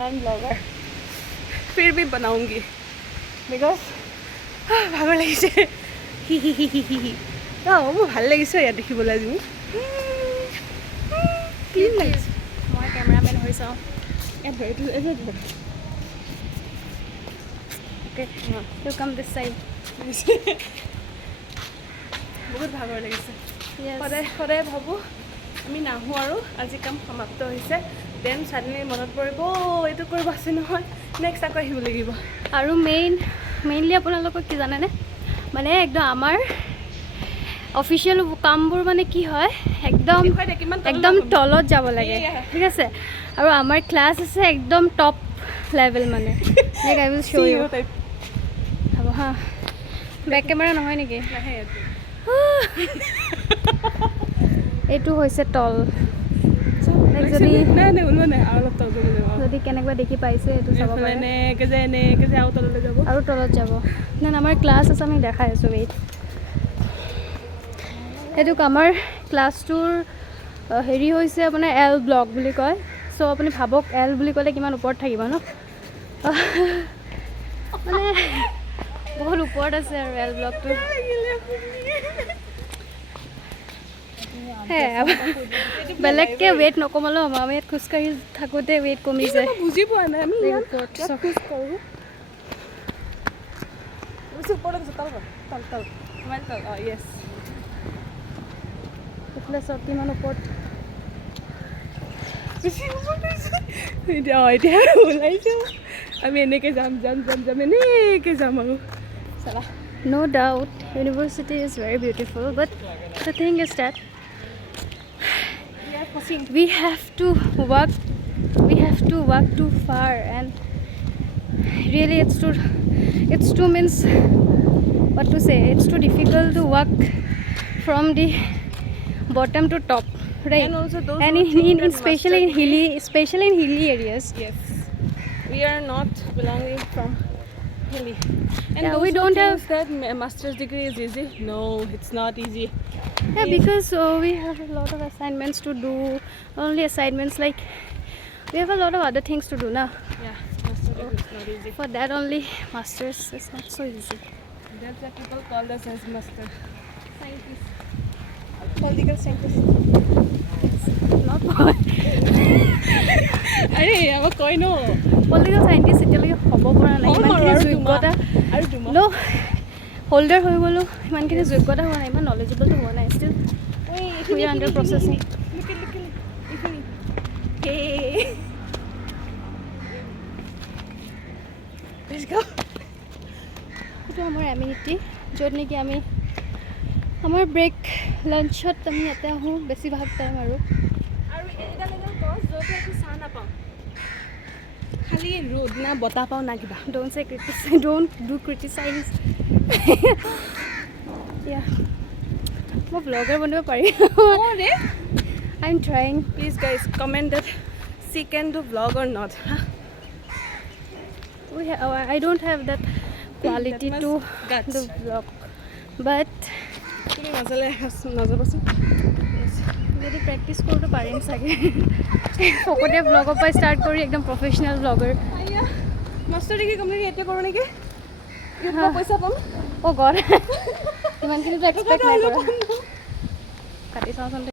Blogger फिर भी बनाऊंगी बिकज भागर লাগিছে মোৰ ভাল লাগিছে ইয়াত দেখিবলৈ আজি মোক ক্লিন লাগিছে মই কেমেৰামেন হৈ চাওঁ এইটো okay you come this side বহুত ভাগৰ লাগিছে সদায় সদায় ভাবোঁ আমি নাহোঁ আৰু আজি কাম সমাপ্ত হৈছে দেন ছাডেনলি মনত পৰিব এইটো কৰিব আছে নহয় নেক্সট আকৌ আহিব লাগিব আৰু মেইনলি আপোনালোকক কি জানেনে মানে একদম আমাৰ অফিচিয়েল কামবোৰ মানে কি হয় একদম তলত যাব লাগে ঠিক আছে আৰু আমাৰ ক্লাছ আছে একদম টপ লেভেল মানে like I will show' you হ'ব হা বেক কেমেৰা নহয় নেকি এইটো হৈছে তল যদি কেনেকুৱা দেখি পাইছে এইটো চাব পাৰে আৰু তলত যাব দেন আমাৰ ক্লাছ আছে আমি দেখাই আছোঁ ৱেইট সেইটোক আমাৰ ক্লাছটোৰ হেৰি হৈছে আপোনাৰ এল ব্লক বুলি কয় চ' আপুনি ভাবক এল বুলি ক'লে কিমান ওপৰত থাকিব ন মানে বহুত ওপৰত আছে আৰু এল ব্লকটো বেলেগকৈ ৱেইট নকমালেও আমি ইয়াত খোজকাঢ়ি থাকোঁতে ৱেইট কমিছে বুজি পোৱা নাই আমি এইফালে চব কিমান ওপৰত এতিয়া ওলাইছে আমি এনেকৈ যাম এনেকৈ যাম আৰু চালা No doubt, university is very beautiful, but the thing is that we have to walk too far, and really it's too means what to say. It's too difficult to walk from the bottom to top, right? And also those especially in hilly areas. Yes, we are not belonging from hilly. And yeah, we don't have that master's degree is easy. No, it's not easy. Yeah, because we have a lot of assignments to do. Only assignments, like we have a lot of other things to do now. Yeah, master's degree is not easy. For that only, masters is not so easy. That's why people call us as master Scientist. political scientist. Not boy. আরে আমাক কই ন Political scientist এতিয়ালৈকে হ'ব পৰা নাই ইমানখিনি যোগ্যতা আৰু লো হোল্ডাৰ হৈ গ'লো ইমানখিনি যোগ্যতা হোৱা নাই ইমান নলেজেবলটো হোৱা নাই still we are under processing. Let's go. এইটো আমাৰ এমিনিটি য'ত নেকি আমি আমাৰ ব্ৰেক লাঞ্চত আমি ইয়াতে আহোঁ বেছিভাগ টাইম আৰু এটা লেভেল কজ য'ত একো চাহ নাপাওঁ খালি ৰ'দ না বতাহ পাওঁ না কিবা don't do criticize yeah মই ব্লগাৰ বনিব পাৰিম I'm trying. Please guys comment that she can do vlog or not. I don't have that quality to do vlog, but তুমি নাজাবাচোন যদি প্ৰেক্টিছ কৰোঁতো পাৰিম চাগে ফকতীয়া ব্লগৰ পৰা ষ্টাৰ্ট কৰি একদম professional blogger master degree complete এতিয়া কৰোঁ নেকি পইচা পাম অ' গড ইমানখিনিতো এক্সপেক্ট নাই কৰা কাটি চাওঁচোন